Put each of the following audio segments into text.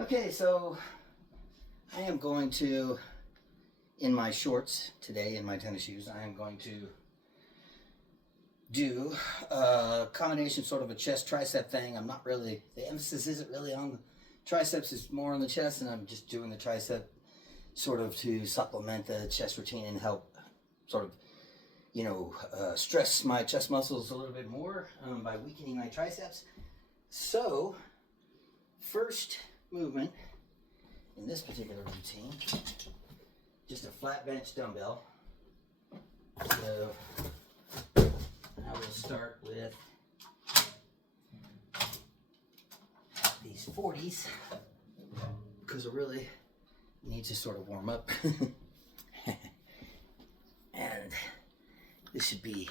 Okay, so I am going to, in my shorts today, in my tennis shoes, I am going to do a combination, sort of a chest tricep thing. I'm not really, the emphasis isn't really on the triceps, it's more on the chest, and I'm just doing the tricep sort of to supplement the chest routine and help sort of, stress my chest muscles a little bit more by weakening my triceps. So, first movement in this particular routine, just a flat bench dumbbell. So I will start with these 40s because I really need to sort of warm up. And this should be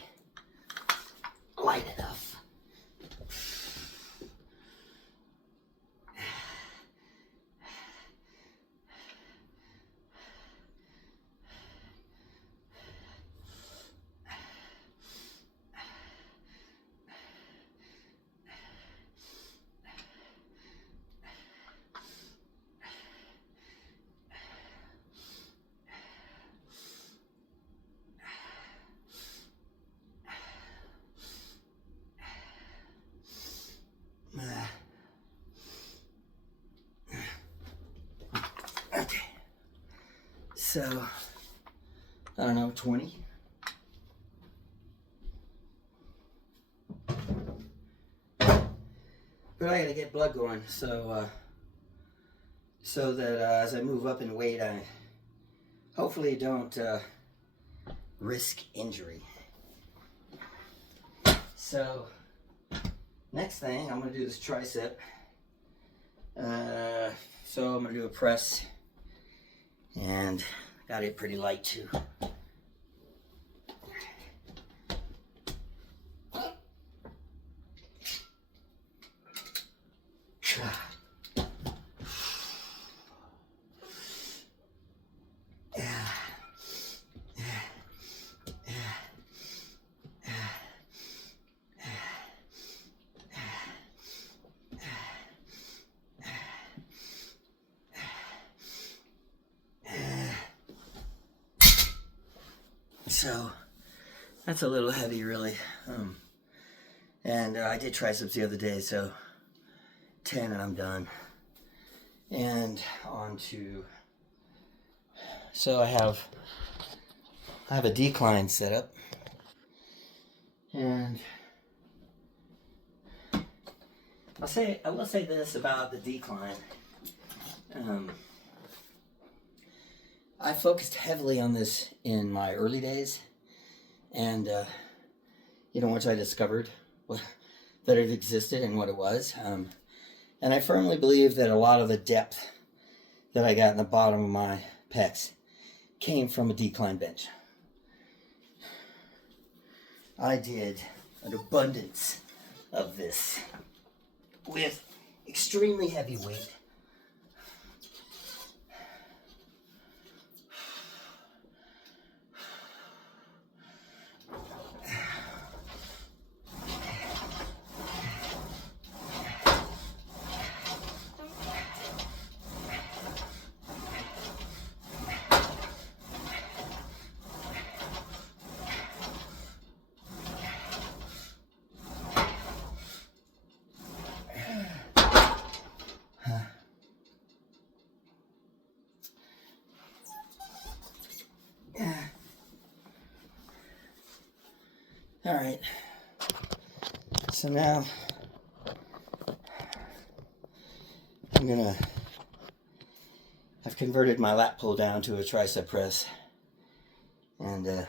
light enough. Okay, so I don't know, 20. But I gotta get blood going, so that as I move up in weight, I hopefully don't risk injury. So next thing, I'm gonna do this tricep. So I'm gonna do a press, and got it pretty light too. So that's a little heavy, really. And I did triceps the other day, so 10 and I'm done. And on to, so I have a decline set up, and I will say this about the decline. I focused heavily on this in my early days, and once I discovered that it existed and what it was, and I firmly believe that a lot of the depth that I got in the bottom of my pecs came from a decline bench. I did an abundance of this with extremely heavy weight. All right, so now I've converted my lat pull down to a tricep press, and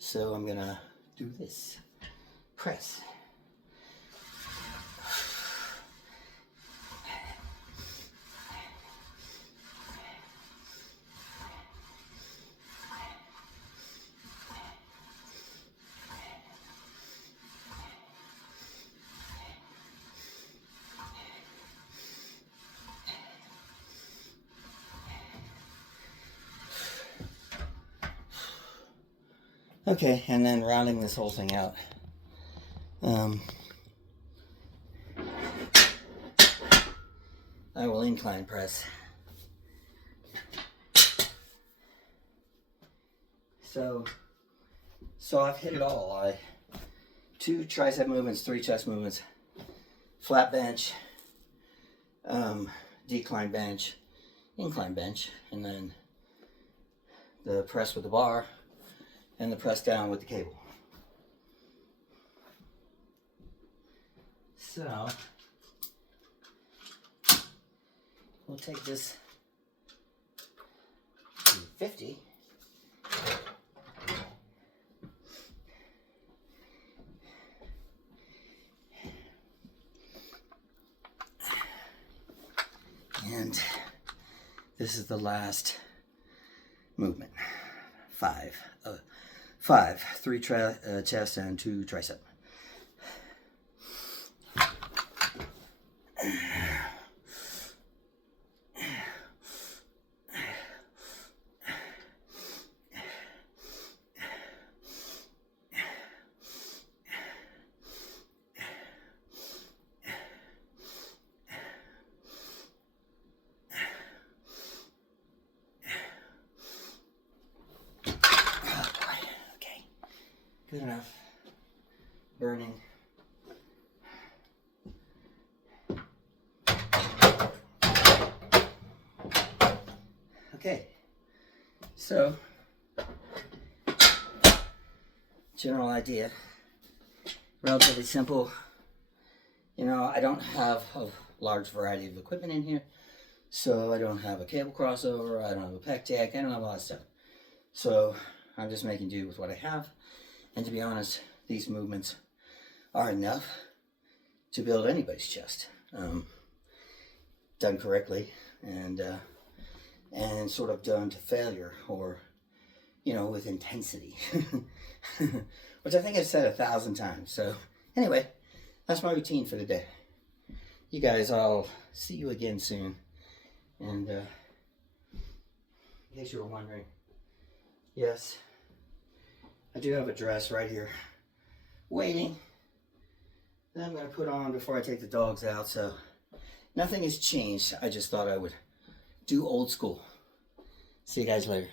so I'm gonna do this press. Okay, and then rounding this whole thing out. I will incline press. So I've hit it all. 2 tricep movements, 3 chest movements, flat bench, decline bench, incline bench, and then the press with the bar and the press down with the cable. So we'll take this to 50. And this is the last movement. 5. 3 chest and 2 tricep. Good enough. Burning. Okay. So, general idea. Relatively simple. You know, I don't have a large variety of equipment in here. So I don't have a cable crossover, I don't have a pec deck, I don't have a lot of stuff. So I'm just making do with what I have. And to be honest, these movements are enough to build anybody's chest, done correctly and sort of done to failure, or with intensity, which I think I've said 1,000 times. So anyway, that's my routine for the day. You guys, I'll see you again soon. And in case you were wondering, yes, I do have a dress right here waiting that I'm going to put on before I take the dogs out. So nothing has changed. I just thought I would do old school. See you guys later.